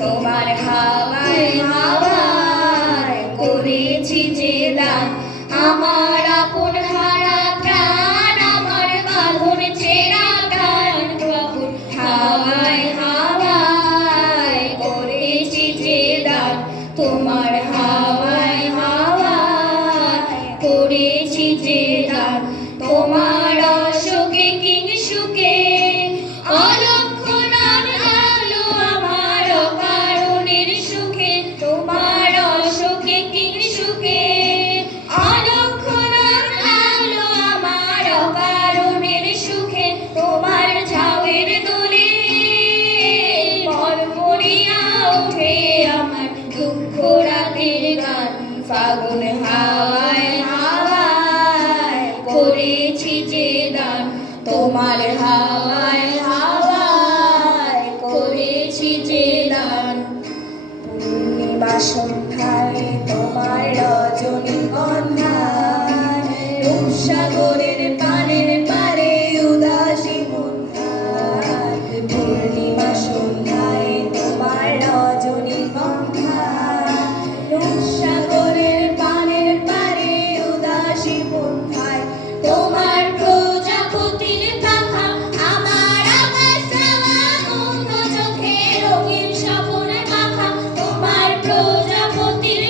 তোমার হাওয়ায় হাওয়ায় করেছি যে দান। আমার আপন হারা প্রাণ, আমার বাঁধন ছেঁড়া টান প্রভু, হাওয়ায় হাওয়ায় করেছি যে দান। তোমার হাওয়ায় হাওয়ায় করেছি যে দান। তোমার ফাগুন হাওয়ায় হাওয়ায় করেছি যে দান তোমার হাওয়ায় হাওয়ায় করেছি যে দান পূর্ণিমা সন্ধ্যায় তোমার রজনী গন্ধায়, রূপসাগরের পানের পারে উদাসী মন্ধায় পূর্ণিমা সন্ধ্যায় Diri.